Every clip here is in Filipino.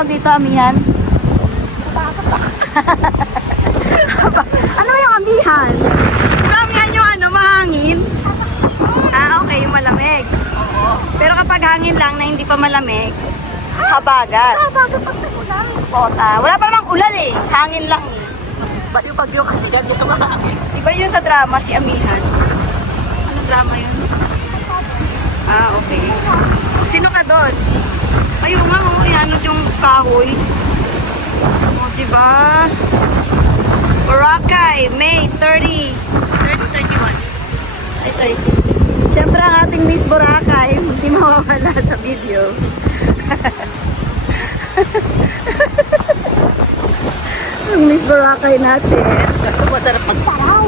tawag dito, amihan? Ano yung amihan? Di ba amihan yung ano, mahangin? Ah, okay, yung malamig. Pero kapag hangin lang na hindi pa malamig, habagat. Habagat pag nagulan. Pota. Wala pa namang ulan eh. Hangin lang eh. Bagyo-bagyo kasi dyan yung mahangin. Iba yun sa drama, si Amihan. Ano drama yun? Ah, okay. Sino ka doon? Ayun nga, ianod yung kahoy. O, diba? Boracay, May 30. 30, 31. Ay, 30. Siyempre ang ating Miss Boracay, hindi mawawala sa video. Ang Miss Boracay natin. Masarap magparaw.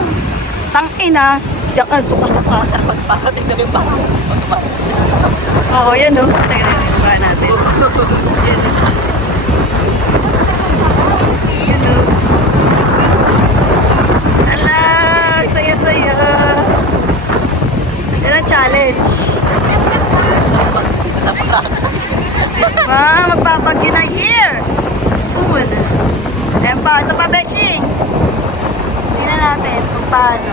Tangina, diyan ka nagsuka-suka sa Pagparaw, tingnan yung paraw. Pagparaw. Oo, yan o. Teka, ba natin. Yan o. Ala, saya-saya. Yan ang challenge. Sa parang. Magbabagyo na year. Soon. Ayan pa, ito pa, Betching. Tingnan natin kung paano.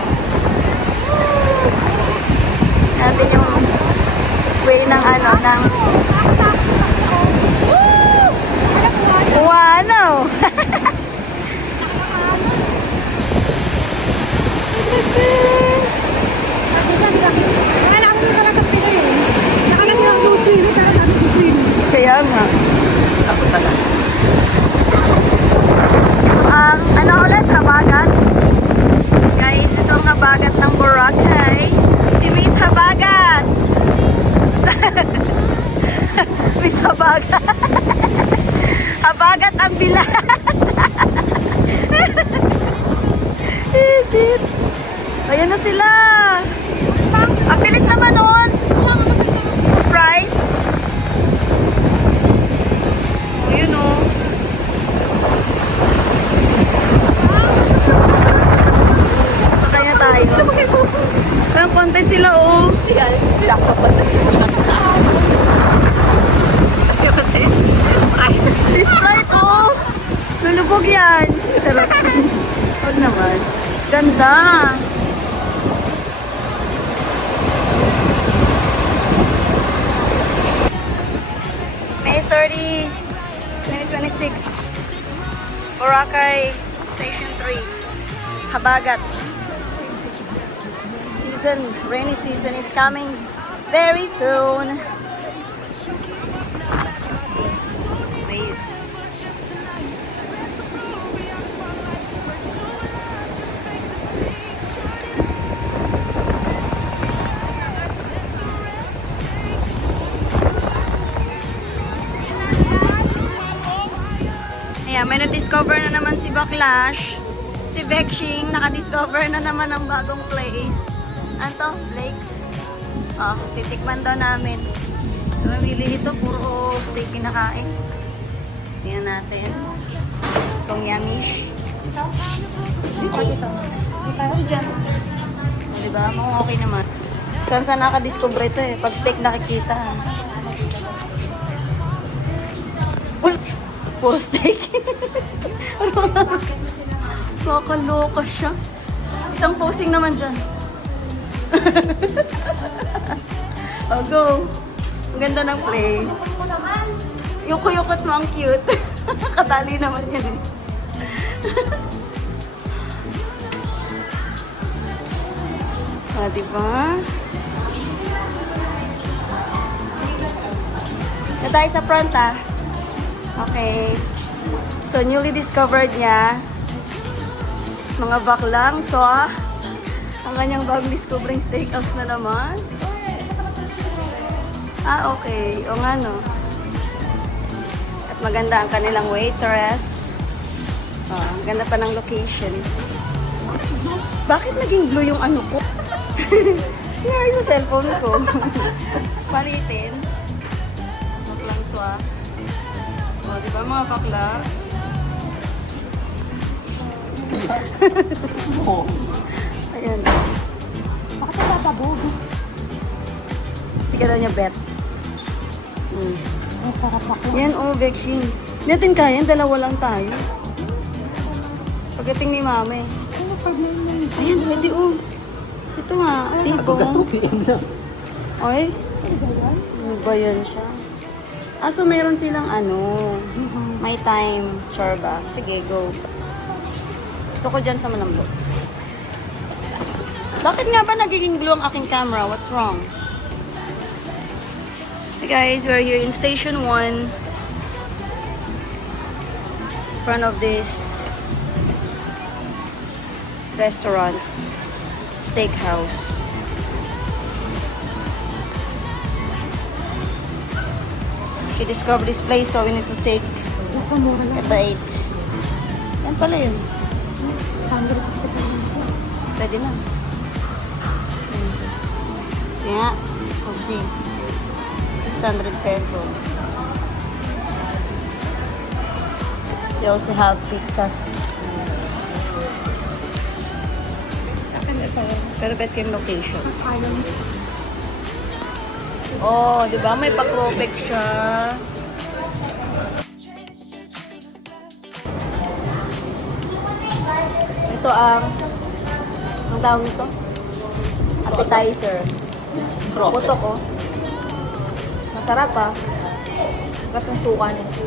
Natin yung way ng ano, ng Wow! Kaya nga. Ako talaga. Ang ano ulit, habagat. Guys, ito ang habagat ng Boracay. Si Miss Habagat. Miss Habagat. Habagat ang bilat. Is it? Ayan na sila. Ang bilis naman nun. Si Sprite. Ayun o. Sakay na tayo. Parang konti sila o. Yan, laksa pa sa Si Sprite o. Lulubog yan. Charot. Huwag naman. Ganda. May 30, 2026. Boracay Station 3. Habagat. Rainy season is coming very soon. Waves. Ayan, may na-discover na naman si Backlash. Si Bekshing, naka-discover na naman ng bagong place. Ano to? Lakes. Oh, titikman daw namin. Mamili ito, puro steak kinakain. Tingnan natin. Itong yamish. Ay, dyan. O, diba? Mukhang okay naman. Saan naka-discover ito eh. Pag steak nakikita. Puro steak. Nakakaloka siya. Isang posing naman dyan. Oh, go. Ang ganda ng place. Yung kuyukot mo ang cute. Katali naman yan eh. Ah, diba? Na tayo sa front ah. Okay. So, newly discovered niya. Mga baklang. So, ang kanyang bagong discovering steakhouse na naman. Ah, okay. O nga, no. At maganda ang kanilang waitress. Oh, ang ganda pa ng location. Bakit naging blue yung ano ko? Nangyari sa cellphone ko. Palitin. Baklang swa. O, diba mga bakla? Ayan. Bakit nababog? Tika daw niya bet. Ang sarap ako. Yan, oh, Vexing. Hindi natin kaya, dalawa lang tayo. Pagdating ni mami. Ano problem na yun? Ayan, pwede oh. Ito nga, tipo. Ay, ano ba yan siya? Ah, so meron silang ano, may time. Sure ba? Sige, go. Gusto ko dyan sa malambot. Bakit nga ba nagiging blue ang aking camera? What's wrong? Hey guys, we're here in Station 1. In front of this restaurant, steakhouse. She discovered this place, so we need to take Nakamura a lang. bite. Yan pala yun. 160 Pwede na. Kaya, we'll see. 600 pesos. They also have pizzas. Pero bet yung location. Oh, di ba? May pa-Cropec siya. Ito ang tawag nito? Appetizer. Puto ko. Masarap ah. Sarap yung suka nito.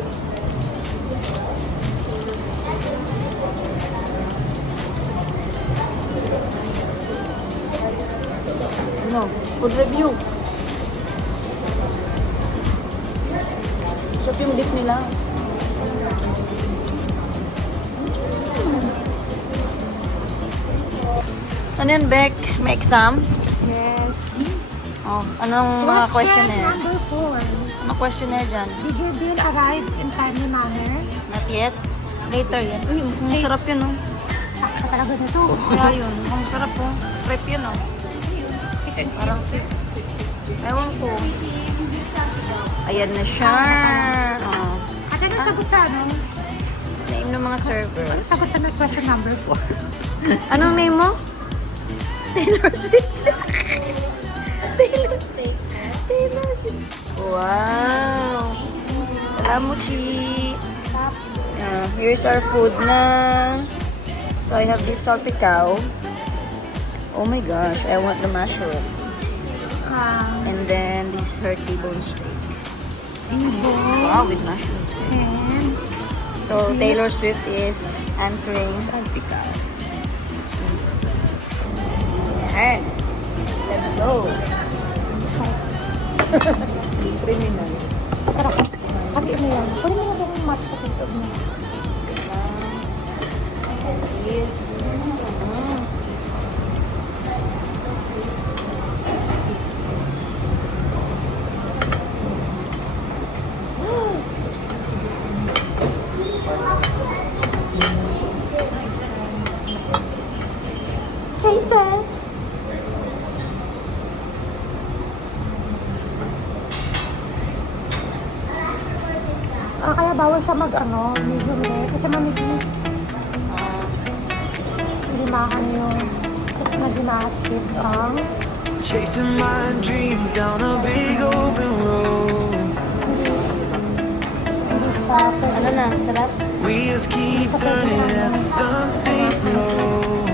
Ano? Food review. Sarap yung dip nila. Ano yun, Beck? May exam? Yes. Oh, anong mga questionnaire? Number 4. Anong questionnaire dyan? Did your bill arrive in timely manner? Not yet. Later yan. Uy, ang sarap yun, oh. Sakto talaga nito. Kaya yun. Ang sarap, oh. Prep yun, oh. Parang ewan ko. Ayan na siya. Oh. At ano sagot sa ano? Name ng mga servers. Sagot sa question number 4. Anong name mo? Taylor Swift. Taylor Swift. Wow. Salamat, Chi. Here's our food na. So I have beef salpicao. Oh my gosh, I want the mushroom. And then this is her T-bone steak. Wow, with mushrooms. And So Taylor Swift is answering salpicao. Yan. Let's go. Criminal. pati ano yan? Pwede mo na gawin match sa TikTok mo. Yes. Taste this. Kaya bawal siya medium rare kasi manipis. Hindi makan yung na ginasip ang Chasing my dreams down a big open road. hindi siya Ano na? Sarap? Wheels keep turning as the sun sinks low.